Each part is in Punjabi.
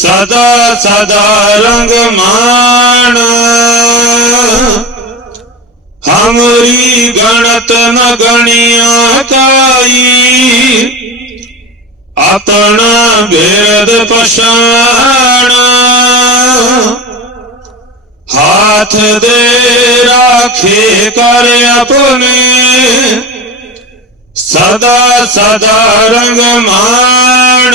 ਸਦਾ ਸਦਾ ਰੰਗ ਮਾਣ। ਹਮਰੀ ਗਣਤ ਨ ਗਣਿਆ ਕਾਈ ਆਪਣਾ ਵੇਦ ਪਛਾਣ। ਹਾਥ ਦੇ ਰਾਖੇ ਕਰ ਆਪਣੇ। ਸਦਾ ਸਦਾ ਰੰਗ ਮਾਣ।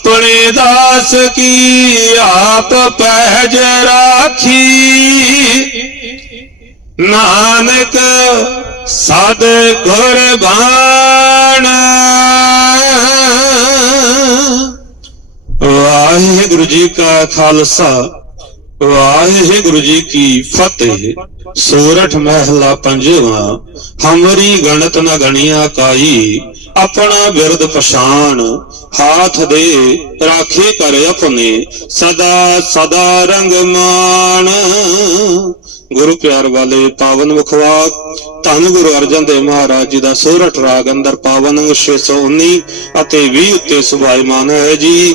ਆਪਣੇ ਦਾਸ ਕੀ ਆਪ ਪਹਿਜ ਰਾਖੀ? ਨਾਨਕ ਸਦ ਕੁਰਬਾਨ ਵਾਹਿਗੁਰੂ ਜੀ ਕਾ ਖਾਲਸਾ, ਵਾਹਿਗੁਰੂ ਜੀ ਕੀ ਫਤਿਹ। ਸੋਰਠ ਮਹਿਲਾ ਪੰਜਵਾ, ਹਮਰੀ ਗਣਤ ਨ ਗਣੀਆਂ ਕਾਈ ਆਪਣਾ ਬਿਰਦ ਪਛਾਨ ਹਾਥ ਦੇ ਰਾਖੇ ਕਰ ਆਪਣੇ, ਸਦਾ ਸਦਾ ਰੰਗ ਮਾਨ ਗੁਰੂ ਪਿਆਰ ਵਾਲੇ ਪਾਵਨ ਮੁਖਵਾਕ ਧੰਨ ਗੁਰੂ ਅਰਜਨ ਦੇਵ ਮਹਾਰਾਜ ਜੀ ਦਾ ਸੋਰਠ ਰਾਗ ਅੰਦਰ ਪਾਵਨ ਅੰਗ 619 ਅਤੇ 20 ਉੱਤੇ ਸੁਭਾਇਮਾਨ ਹੈ ਜੀ।